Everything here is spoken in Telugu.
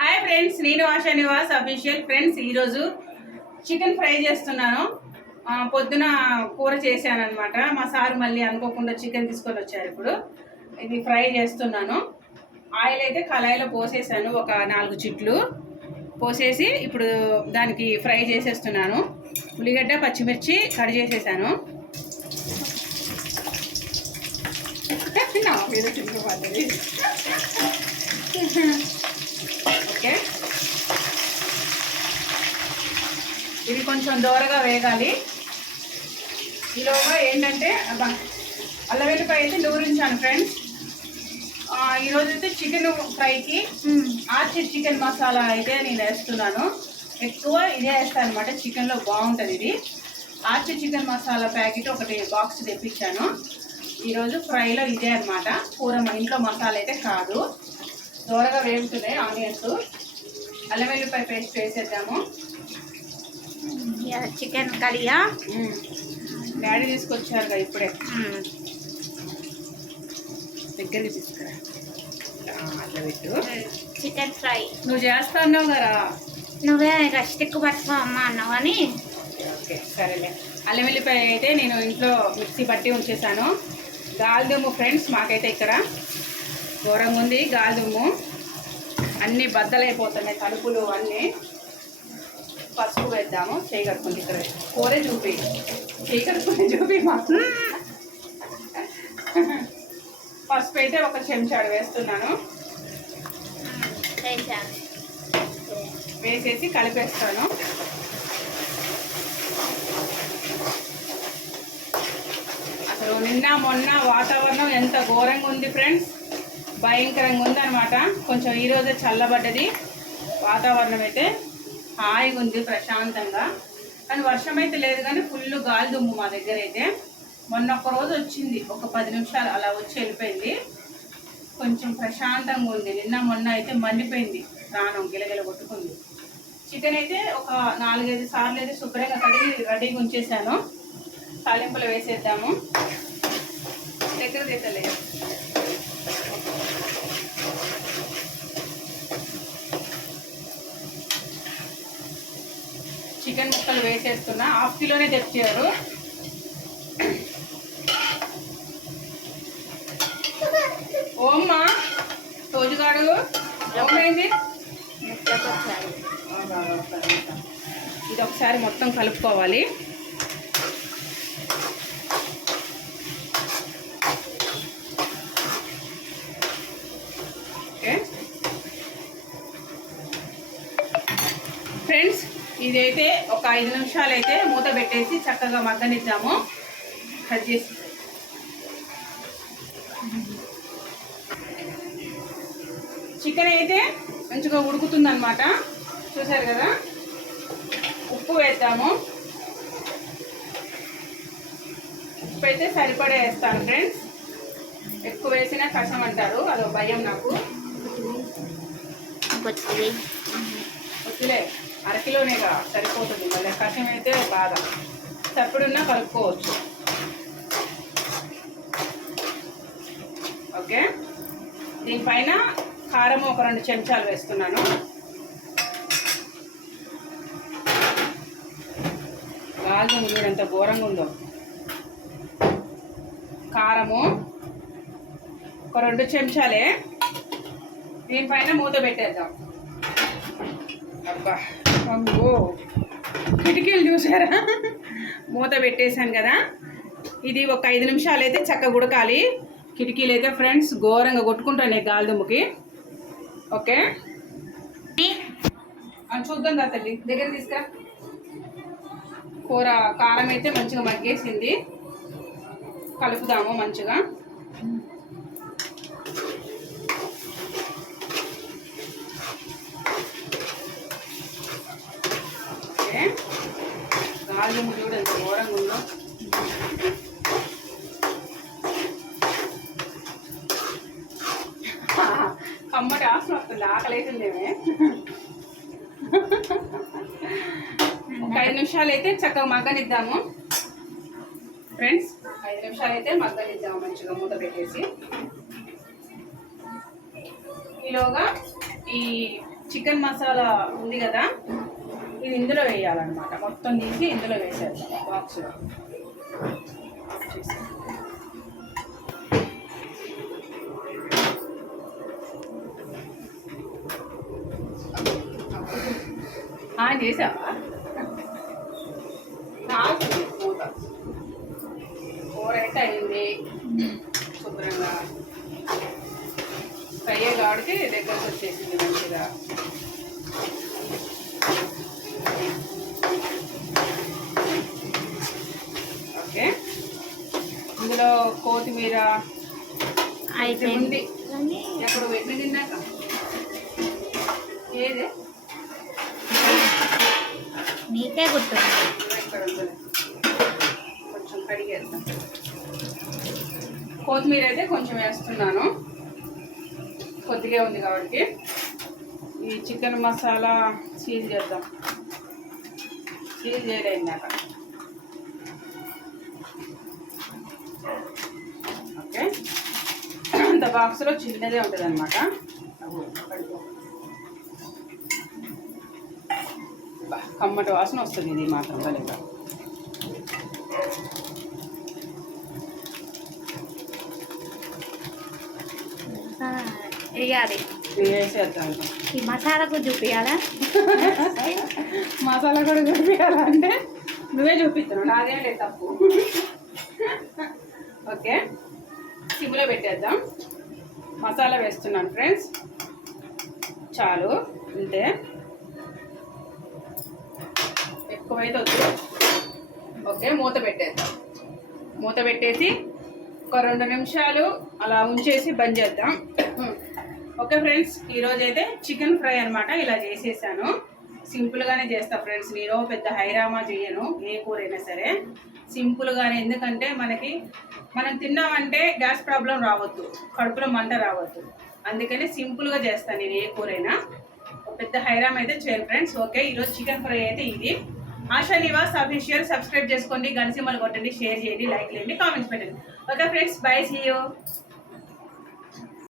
హాయ్ ఫ్రెండ్స్ నేను ఆశా నివాస్ అఫీషియల్ ఫ్రెండ్స్ ఈరోజు చికెన్ ఫ్రై చేస్తున్నాను. పొద్దున కూర చేశానమాట అనమాట మా సార్ మళ్ళీ అనుకోకుండా చికెన్ తీసుకొని వచ్చారు ఇప్పుడు. ఇది ఫ్రై చేస్తున్నాను. ఆయిల్ అయితే కళాయిలో పోసేసాను ఒక నాలుగు చిట్లు. పోసేసి ఇప్పుడు దానికి ఫ్రై చేసేస్తున్నాను. ఉల్లిగడ్డ పచ్చిమిర్చి కట్ చేసేసాను. నా మీద చిన్న పడ్డది. ఓకే. ఇది కొంచెం దోరగా వేగాలి. ఈలోగా ఏంటంటే అబ్బా, అల్లం వెల్లిపాయ అయితే నూరించాను ఫ్రెండ్స్ ఈరోజు అయితే చికెన్ ఫ్రైకి ఆర్చి చికెన్ మసాలా అయితే నేను వేస్తున్నాను. ఎక్కువ ఇదే వేస్తాను అనమాట చికెన్లో బాగుంటుంది ఇది. ఆర్చి చికెన్ మసాలా ప్యాకెట్ ఒకటి బాక్స్ తెప్పించాను. ఈరోజు ఫ్రైలో ఇదే అనమాట కూర ఇంట్లో మసాలా అయితే కాదు. దోరగా వేగుతున్నాయి ఆనియన్స్. అల్లం వెల్లిపాయ పేస్ట్ వేసేద్దాము చికెన్ కర్రీయా డాడీ తీసుకొచ్చారుగా ఇప్పుడే. దగ్గరికి తీసుకురా. అట్లా పెట్టు. Chicken fry. నువ్వు చేస్తా అన్నావు కదా. నువ్వే స్టిక్ పట్టుకో అమ్మ అన్నావు అని. ఓకే సరేలే. అల్లం వెల్లిపాయ అయితే నేను ఇంట్లో మిక్సీ పట్టి ఉంచేసాను గాలిదుమ్ము ఫ్రెండ్స్ మాకైతే ఇక్కడ. ఘోరంగా ఉంది గాజుము అన్నీ బద్దలైపోతున్నాయి తలుపులు అన్నీ. పసుపు వేద్దాము చేయి కట్టుకుంది ఇక్కడ కూరే చూపి. చేయి కట్టుకుని చూపి మాకు పసుపు అయితే ఒక చెంచాడు వేస్తున్నాను. వేసేసి కలిపేస్తాను. అసలు నిన్న మొన్న వాతావరణం ఎంత ఘోరంగా ఉంది ఫ్రెండ్స్ భయంకరంగా ఉందన్నమాట. కొంచెం ఈరోజే చల్లబడ్డది. వాతావరణం అయితే హాయిగా ఉంది ప్రశాంతంగా. కానీ వర్షం అయితే లేదు కానీ ఫుల్ గాలి దుమ్ము మా దగ్గర అయితే. మొన్న ఒక రోజు వచ్చింది ఒక పది నిమిషాలు అలా వచ్చి వెళ్ళిపోయింది. కొంచెం ప్రశాంతంగా ఉంది. నిన్న మొన్న అయితే మండిపోయింది ప్రాణం గిలగిల కొట్టుకుంది. చికెన్ అయితే ఒక నాలుగైదు సార్లు అయితే శుభ్రంగా కడిగి రెడీగా ఉంచేసాను తాలింపులు వేసేద్దాము. దగ్గర తీసలేదు చికెన్ ముక్కలు వేసేస్తున్నా. హాఫ్ కిలోనే తెచ్చారు. ఓమ్మా తోజుగాడు ఏమైంది? ఇది ఒకసారి మొత్తం కలుపుకోవాలి. ఓకే. ఫ్రెండ్స్ ఇదైతే ఒక ఐదు నిమిషాలు అయితే మూత పెట్టేసి చక్కగా మగ్గనిద్దాము. కట్ చేసి. చికెన్ అయితే మంచిగా ఉడుకుతుందన్నమాట. చూసారు కదా? ఉప్పు వేద్దాము. ఉప్పు అయితే సరిపడే వేస్తాను ఫ్రెండ్స్. ఎక్కువ వేసినా కషం అంటారు. అదో భయం నాకు. వద్దులే అరకిలోనేగా సరిపోతుంది. మళ్ళీ కషం అయితే బాధ. తప్పుడున్నా కలుపుకోవచ్చు. ఓకే? దీనిపైన కారం ఒక రెండు చెంచాలు వేస్తున్నాను. బాగా ఉంది ఎంత ఘోరంగా ఉందో. కారము ఒక రెండు చెంచాలే. దీనిపైన మూత పెట్టేద్దాం. అబ్బా. అమ్మో. కిటికీలు చూసారా? మూత పెట్టేశాను కదా. ఇది ఒక ఐదు నిమిషాలు అయితే చక్కగా ఉడకాలి. కిటికీలు అయితే ఫ్రెండ్స్ ఘోరంగా కొట్టుకుంటాయి గాలిదుమ్ముకి ఓకే? అని చూద్దాం దా తల్లి. దగ్గర తీసుకురా. కూర కారం అయితే మంచిగా మగ్గేసింది. కలుపుదాము మంచిగా ఓకే గాలిదుమ్ము చూడు ఎంత ఘోరంగా ఉందో కమ్మటి ఆసన వస్తుంది ఆకలి ఒక ఐదు నిమిషాలు అయితే చక్కగా మగ్గనిద్దాము. ఫ్రెండ్స్ ఐదు నిమిషాలు అయితే మగ్గనిద్దాము మంచిగా మూత పెట్టేసి. ఈలోగా ఈ చికెన్ మసాలా ఉంది కదా ఇది ఇందులో వేయాలన్నమాట. మొత్తం తీసి ఇందులో వేసేద్దాం బాక్స్లో చేసావా? మూత కూర అయితే అయింది. శుభ్రంగా. ఫ్రై కాబట్టి దగ్గరకు వచ్చేసింది మంచిగా. ఓకే. ఇందులో కొత్తిమీర అయితే ఉంది ఎప్పుడు వెంటనే తిన్నాక ఏదే? నీకే గుర్తు. కొంచెం కడిగేద్దాం. కొత్తిమీర అయితే కొంచెం వేస్తున్నాను. కొద్దిగా ఉంది కాబట్టి. ఈ చికెన్ మసాలా సీజ్ చేద్దాం. సీజ్ చేయలేదు ఓకే. అంత బాక్స్లో చిన్నదే ఉంటుంది అనమాట కమ్మటి వాసన వస్తుంది ఇది మాత్రం వేయాలి వేసేద్దాం. ఈ మసాలాకు చూపించాలా మసాలా కూడా చూపించాలంటే నువ్వే చూపిస్తున్నావు నాదేం లేదు తప్పు. ఓకే? సిమ్లో పెట్టేద్దాం. మసాలా వేస్తున్నాను ఫ్రెండ్స్. చాలు అంతే. ఎక్కువైతే వద్దు. ఓకే మూత పెట్టేద్దాం. మూత పెట్టేసి ఒక రెండు నిమిషాలు అలా ఉంచేసి బంద్ చేద్దాం. ఓకే ఫ్రెండ్స్ ఈరోజు అయితే చికెన్ ఫ్రై అనమాట ఇలా చేసేసాను. సింపుల్గానే చేస్తా ఫ్రెండ్స్ నేను పెద్ద హైరామా చేయను ఏ కూర అయినా సరే. సింపుల్గానే ఎందుకంటే మనకి మనం తిన్నామంటే గ్యాస్ ప్రాబ్లం రావద్దు కడుపులో మంట రావద్దు. అందుకని సింపుల్గా చేస్తాను నేను ఏ కూరైనా. ఒక పెద్ద హైరామ్ అయితే చేయను ఫ్రెండ్స్. ఓకే ఈరోజు చికెన్ ఫ్రై అయితే ఇది. ఆశా నివాస్ అఫీషియల్ సబ్స్క్రైబ్ చేసుకోండి. గనసీమలు కొట్టండి షేర్ చేయండి లైక్ చేయండి కామెంట్స్ పెట్టండి. Okay friends bye see you.